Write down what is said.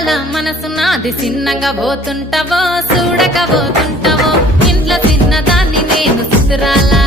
అందాల మనసు నాది చిన్నగా పోతుంటావో చూడక పోతుంటావో ఇంట్లో చిన్నదాన్ని నేను సుతురాలా